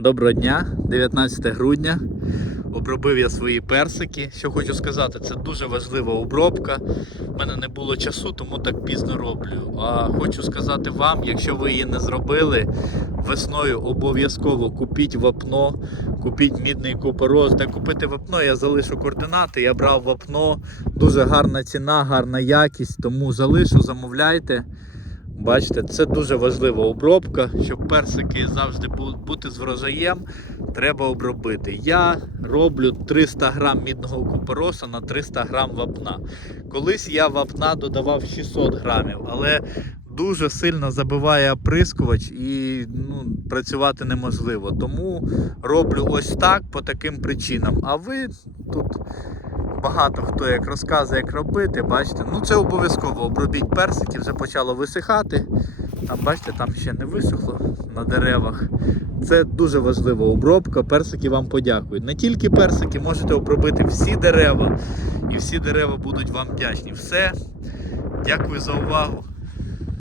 Доброго дня, 19 грудня. Обробив я свої персики. Що хочу сказати, це дуже важлива обробка. У мене не було часу, тому так пізно роблю. А хочу сказати вам, якщо ви її не зробили, весною обов'язково купіть вапно, купіть мідний купорос. Де купити вапно, я залишу координати. Я брав вапно, дуже гарна ціна, гарна якість, тому залишу, замовляйте. Бачите, це дуже важлива обробка, щоб персики завжди бути з врожаєм, треба обробити. Я роблю 300 грам мідного купороса на 300 грам вапна. Колись я вапна додавав 600 грамів, але дуже сильно забиває оприскувач і ну, працювати неможливо. Тому роблю ось так по таким причинам. А ви тут багато хто як розказує, як робити, бачите. Ну це обов'язково обробіть персики, вже почало висихати. Там, бачите, там ще не висохло на деревах. Це дуже важлива обробка. Персики вам подякують. Не тільки персики, можете обробити всі дерева, і всі дерева будуть вам вдячні. Все. Дякую за увагу.